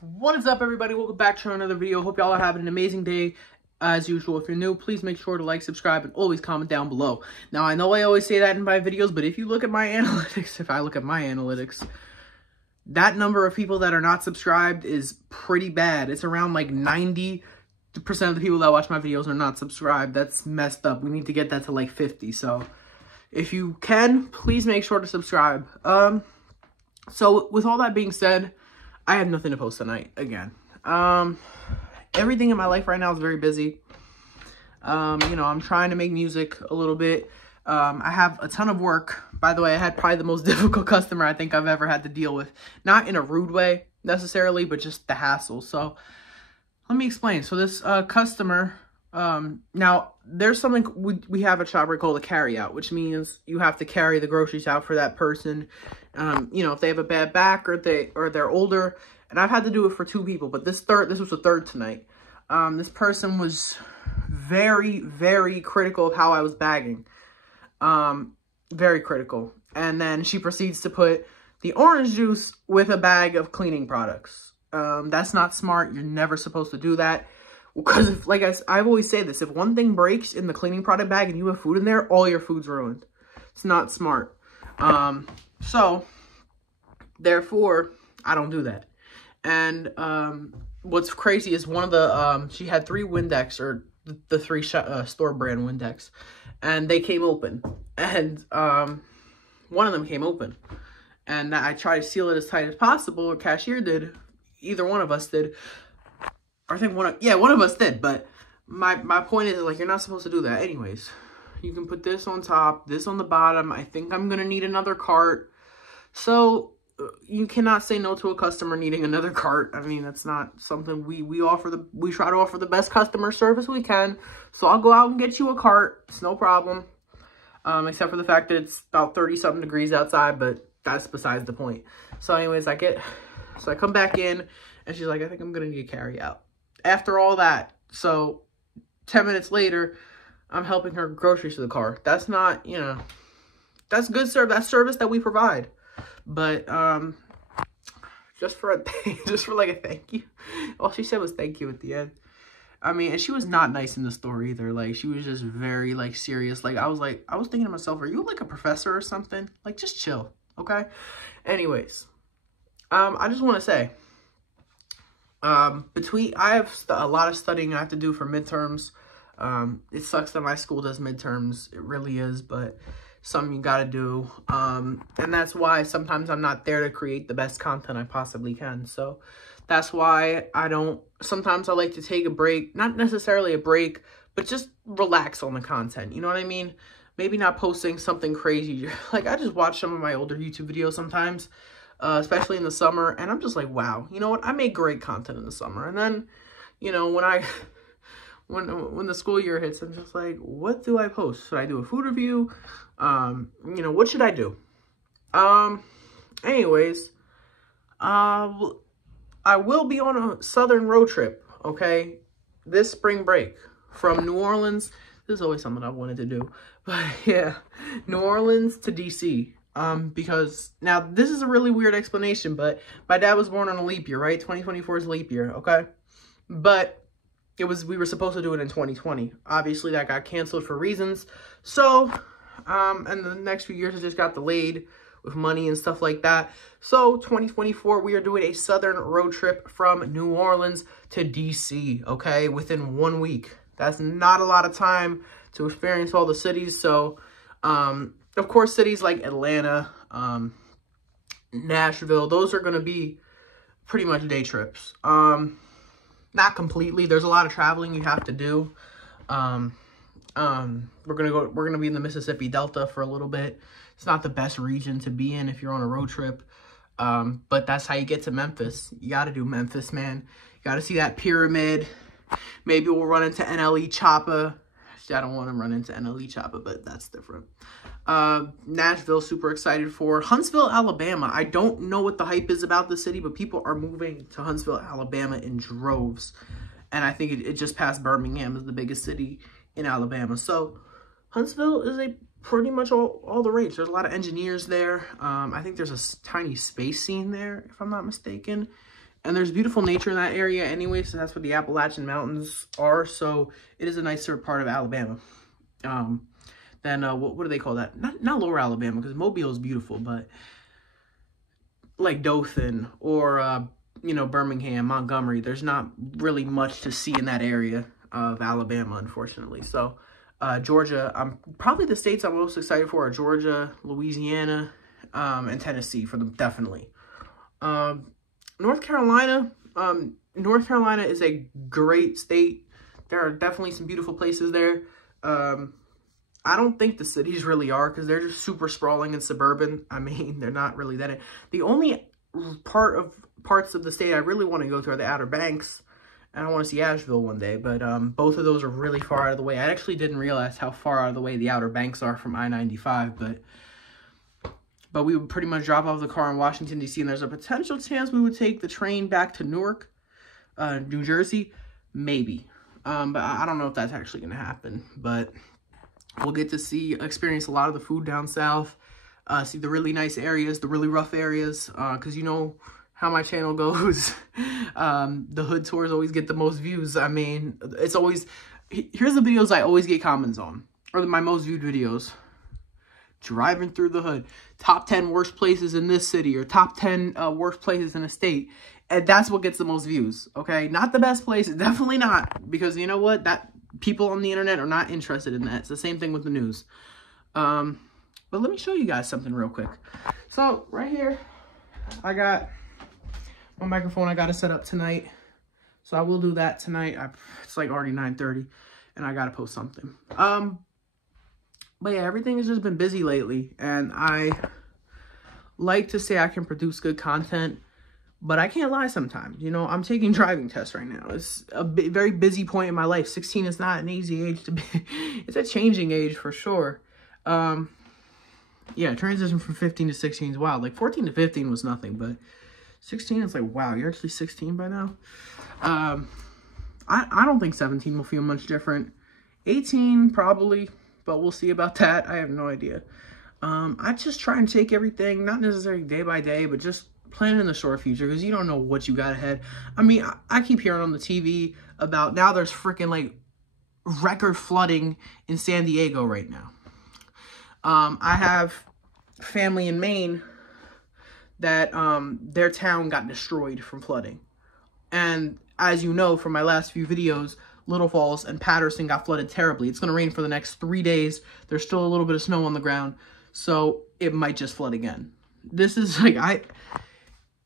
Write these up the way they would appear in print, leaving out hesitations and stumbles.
What is up, everybody? Welcome back to another video. Hope y'all are having an amazing day. As usual, if you're new, please make sure to like, subscribe, and always comment down below. Now, I know I always say that in my videos, but if you look at my analytics, if I look at my analytics, that number of people that are not subscribed is pretty bad. It's around like 90% of the people that watch my videos are not subscribed. That's messed up. We need to get that to like 50. So if you can, please make sure to subscribe. So with all that being said, I have nothing to post tonight again. Everything in my life right now is very busy. You know, I'm trying to make music a little bit. I have a ton of work. By the way, I had probably the most difficult customer I think I've ever had to deal with. Not in a rude way necessarily, but just the hassle. So let me explain. So this customer, now there's something we have at ShopRite called a carry out, which means you have to carry the groceries out for that person. You know, if they have a bad back or they're older. And I've had to do it for 2 people, but this was the third tonight. This person was very, very critical of how I was bagging. Very critical. And then she proceeds to put the orange juice with a bag of cleaning products. That's not smart. You're never supposed to do that. Because, if, like I always say this, if one thing breaks in the cleaning product bag and you have food in there, all your food's ruined. It's not smart. So, therefore, I don't do that. And what's crazy is one of the, she had 3 Windex, or the 3 store brand Windex, and they came open. And one of them came open. And I tried to seal it as tight as possible, or cashier did. Either one of us did. I think one of us did. But my point is, like, you're not supposed to do that. Anyways, you can put this on top, this on the bottom. I think I'm going to need another cart. So you cannot say no to a customer needing another cart. I mean, that's not something we try to offer the best customer service we can. So I'll go out and get you a cart. It's no problem. Except for the fact that it's about 30-something degrees outside, but that's besides the point. So anyways, I come back in, and she's like, I think I'm going to need a carry out. After all that, so 10 minutes later, I'm helping her groceries to the car. That's not, you know, that's good service. That's service that we provide. But just for like a thank you. All she said was thank you at the end. I mean, and she was not nice in the store either. Like, she was just very, like, serious. Like, I was thinking to myself, are you like a professor or something? Like, just chill, okay? Anyways, I just want to say, I have a lot of studying I have to do for midterms. It sucks that my school does midterms. It really is, but something you gotta do. And that's why sometimes I'm not there to create the best content I possibly can. So that's why sometimes I like to take a break, not necessarily a break, but just relax on the content. You know what I mean? Maybe not posting something crazy. Like, I just watch some of my older YouTube videos sometimes, especially in the summer. And I'm just like, wow, you know what? I make great content in the summer. And then, you know, when the school year hits, I'm just like, what do I post? Should I do a food review? You know, what should I do? Anyways, I will be on a southern road trip, okay? This spring break from New Orleans. This is always something I've wanted to do. But yeah, New Orleans to DC. Because now this is a really weird explanation, but my dad was born on a leap year, right? 2024 is leap year, okay? But we were supposed to do it in 2020. Obviously, that got canceled for reasons. So, and the next few years it just got delayed with money and stuff like that. So, 2024, we are doing a southern road trip from New Orleans to DC, okay? Within 1 week. That's not a lot of time to experience all the cities. So, of course, cities like Atlanta, Nashville, those are going to be pretty much day trips. Not completely. There's a lot of traveling you have to do. We're gonna be in the Mississippi Delta for a little bit. It's not the best region to be in if you're on a road trip. But that's how you get to Memphis. You gotta do Memphis, man. You gotta see that pyramid. Maybe we'll run into NLE Choppa. I don't want to run into NLE Choppa, but that's different. Nashville, super excited for. Huntsville, Alabama. I don't know what the hype is about the city, but people are moving to Huntsville, Alabama in droves. And I think it just passed Birmingham as the biggest city in Alabama. So Huntsville is pretty much all the rage. There's a lot of engineers there. I think there's a tiny space scene there, if I'm not mistaken. And there's beautiful nature in that area anyway, so that's what the Appalachian Mountains are. So it is a nicer part of Alabama. Then what do they call that? Not Lower Alabama, because Mobile is beautiful, but like Dothan or you know, Birmingham, Montgomery. There's not really much to see in that area of Alabama, unfortunately. So Georgia, probably the states I'm most excited for are Georgia, Louisiana, and Tennessee for them, definitely. North Carolina is a great state. There are definitely some beautiful places there. I don't think the cities really are, because they're just super sprawling and suburban. I mean, they're not really that. The only parts of the state I really want to go to are the Outer Banks, and I want to see Asheville one day, but both of those are really far out of the way. I actually didn't realize how far out of the way the Outer Banks are from I-95, but we would pretty much drop off the car in Washington, D.C., and there's a potential chance we would take the train back to Newark, New Jersey, maybe. But I don't know if that's actually going to happen, but we'll get to experience a lot of the food down south, see the really nice areas, the really rough areas, because you know how my channel goes. The hood tours always get the most views. I mean, it's always, here's the videos I always get comments on, or my most viewed videos. Driving through the hood, top 10 worst places in this city, or top 10 worst places in a state, and that's what gets the most views. Okay, not the best places, definitely not, because you know what, that people on the internet are not interested in that. It's the same thing with the news. But let me show you guys something real quick. So right here, I got my microphone. I got to set up tonight, so I will do that tonight. It's like already 9:30, and I got to post something. But yeah, everything has just been busy lately, and I like to say I can produce good content, but I can't lie sometimes. You know, I'm taking driving tests right now. It's a very busy point in my life. 16 is not an easy age to be. It's a changing age for sure. Yeah, transition from 15 to 16 is wild. Like 14 to 15 was nothing, but 16 is like, wow, you're actually 16 by now? I don't think 17 will feel much different. 18 probably, but we'll see about that. I have no idea. I just try and take everything, not necessarily day by day, but just plan in the short future, because you don't know what you got ahead. I mean, I keep hearing on the TV about now there's freaking like record flooding in San Diego right now. I have family in Maine that their town got destroyed from flooding. And as you know from my last few videos, Little Falls and Patterson got flooded terribly. It's going to rain for the next 3 days. There's still a little bit of snow on the ground, so it might just flood again. This is like,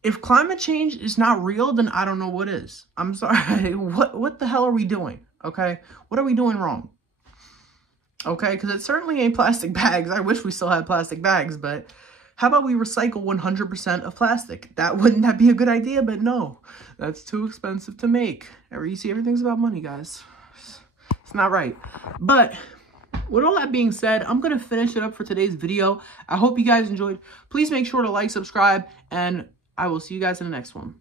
if climate change is not real, then I don't know what is. I'm sorry. What the hell are we doing? Okay? What are we doing wrong? Okay? Because it certainly ain't plastic bags. I wish we still had plastic bags, but how about we recycle 100% of plastic? Wouldn't that be a good idea? But no, that's too expensive to make. You see, everything's about money, guys. It's not right. But with all that being said, I'm going to finish it up for today's video. I hope you guys enjoyed. Please make sure to like, subscribe, and I will see you guys in the next one.